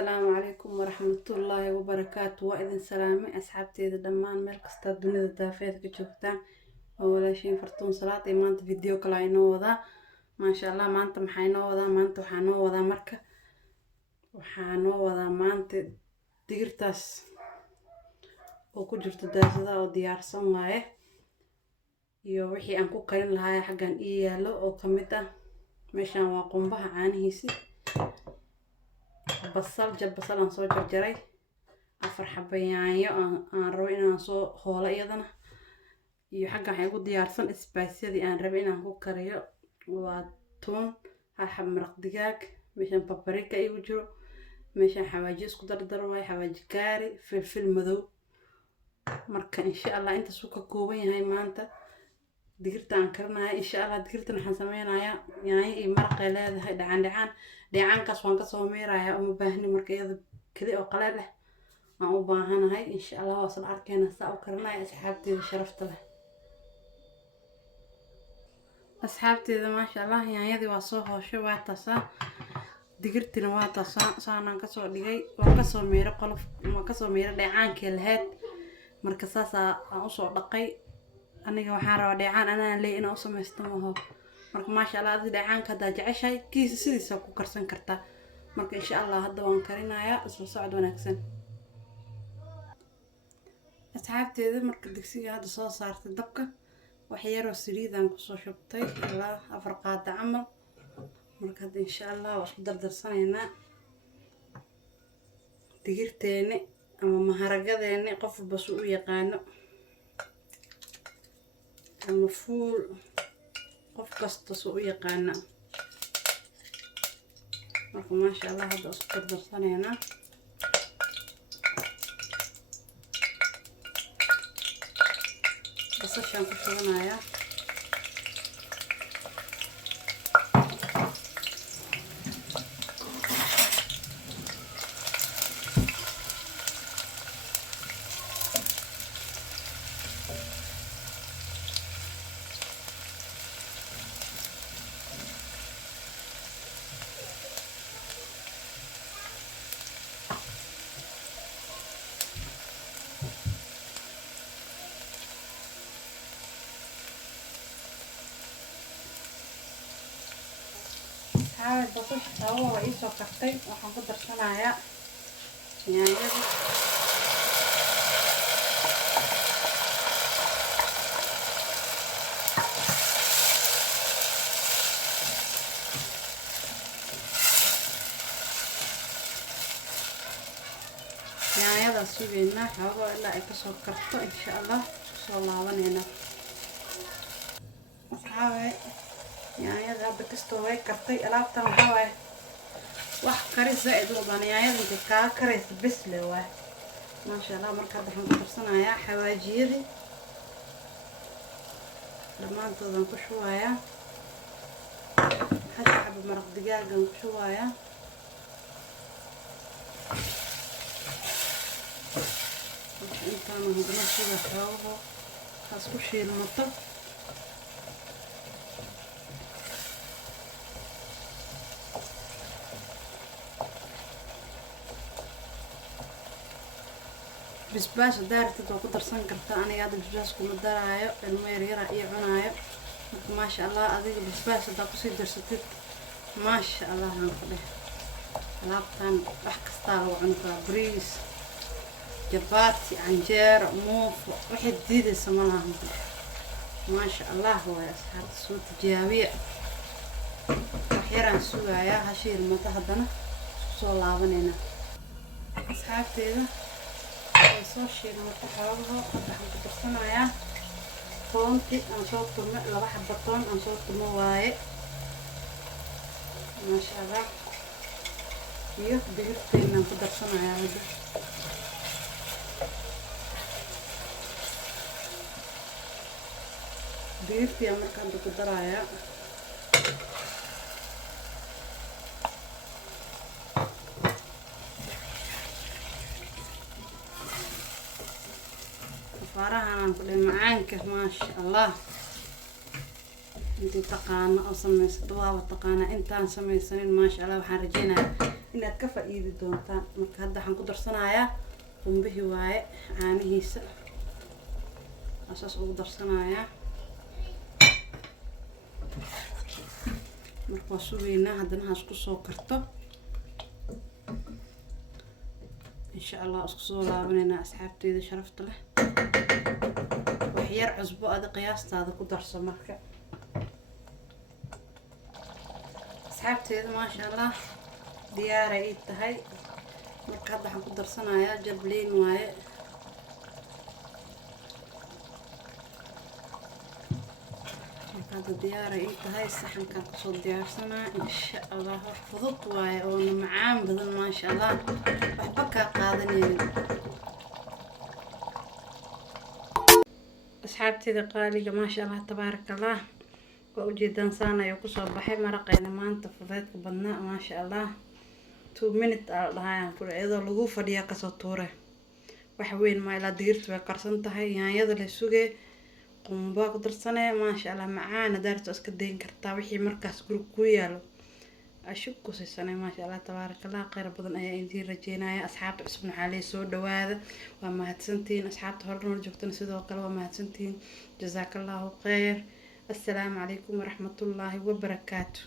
السلام عليكم ورحمة الله وبركاته. وإذن سلامي أصحابتي إذا دمان ملك استدني الدافيت كجوكتان ولا شيء فرتون صلاة ما أنت فيديو كلا ينوضا ما شاء الله ما أنت محينوضا ما أنت وحنوضا مركة وحنوضا ما أنت ديرتاس وكجرت داسدا وديار سماعه iyo wixii aan ku karin lahaa xagan ii yaalo oo kamid ah meeshan waa qumbaha caanihiisi basal aan soo jarjaray afar xabbo yaanyo aan rabo inaan soo hoolo iyadana iyo xagan waxay ku diyaarsan spice-yadii aan rabay inaan ku kariyo waa toon hal xab maraq digaag meeshan paprika igu jiro meeshan xawaaji isku dardar waay xawaaji kaari filfil madow marka insha Allah inta soo ka kooban yahay maanta digirtaan karnaa insha Allah digirtan waxaan sameynayaa yaanyo iyo maraq leedahay dhacaankaas waan ka soo meerayaa uma baahni marka iyada kali oo qalad ah aan u baahanahay insha Allah waasal arkeena saa u karnaa asxaabteeda sharafta leh asxaabteeda ma sha Allah yaanyadii waa soo hooshay waa tasaa digirtina waa tasaa saanaan ka soo dhigay waan ka soo meeray qolof ma ka soo meeray dhacaankii lahayd marka saas aan u soo dhaqay aniga waxaan rabaa dhacaan anaan leeyahay inaan u sameeysto maaho marka ma sha Allah adii dhacaanka hada jeceshay kiisa sidiisa ku karsan kartaa marka insha Allah hadda waan karinayaa isla socod wanaagsan asxaabteeda marka digsiga hadda soo saartay dabka wax yar oo saliidaan ku soo shubtay ilaa 4 qaado camal marka hadda insha Allah waan isku dardarsanaynaa digirteena ama maharagadeena qof bas u yaqaano ama fuul qof kasta soo u yaqaana marka ma sha Allah hadda isku dardarsanayna basashan ku shubanaya هذا البطش هو رئيس وكرتي وحنقول درسنايا يعني هذا سوينا هذا إلا إكسر كرتو إن شاء الله صلى الله عليه أصحابي يعني هذا بكستو هيك كرتي ألعبتها محاوي واحد كريس زائد وضعني يعني هذا كريس بسلة واحد ما شاء الله مركب حنقول درسنا يا حواجيدي لما انتظر شوية حتى حب مرق دجاج شوية انت انا هضرب شوية حواوه خاص كل شيء المطب بسباش دارت تو كدرسان كرتا انا هذا الجاس كوم درايو المير يرا اي عنايو ما شاء الله اديك بسباش دا كسي درستid ما شاء الله هنقله لابتان wax kasta oo cunta bariis jabaati anjeer moof wixii diidaysa ma lahan ما شاء الله هو asxaab soo tijaabiya waxyaraan sugayaa hashiil mata hadana soo laabanayna asxaabteeda soo sheegay marka xawaaha waxaan ku darsanayaa toonti aan soo turmay 2 xabbo toon aan soo turmo waaye ma sha Allah iyo digirteena ku darsanayaa hadda digirtii markaan ku darayaa فارهان كل معانك ما شاء الله انت تقانا او سميست waa taqaana intaan sameeysan ma sha Allah waxaan rajeenaa inaad ka faa'iidi doontaan. Marka hadda waxaan ku darsanayaa qumbihi waaye caanihiisa asaas ugu darsanayaa. marka waa sugeynaa haddana ha isku soo karto insha Allah. isku soo laabanayna asxaabteyda sharafta leh. wax yar cusbo aad qiyaastaada ku darso marka asxaabteyda maasha Allah diyaar ay tahay. marka hadda waxaan ku darsanayaa jableen waaye هذا دياري انت هاي الصحن كان قصود ديارسنا ان شاء الله. فضلت واي او معام بدل ما شاء الله وحبكا قادني اصحابتي قالي ما شاء الله تبارك الله. وأجيدان سانا يوكسو بحي مرقينا ما انت فضيتك بناء ما شاء الله 2 minutes هاي كل ايضا لغو فديا كسطورة وحوين ما إلا ديرت ويقرسنتها يعني يضا لسوغي قنبا قدرسانه ما شاء الله معانا دارتو اسك دين كرتا وحي markaas guri ku yaalo ashku siisana ما شاء الله تبارك الله. khayr badan ayaa idin rajeynaya asxaabta cusubna xaalay soo dhawaada. waa mahadsantiin asxaabta hore noo joogtana sidoo kale waa mahadsantiin. jazakallahu khayr. assalaamu calaykum waraxmatullaahi wabarakaatuh.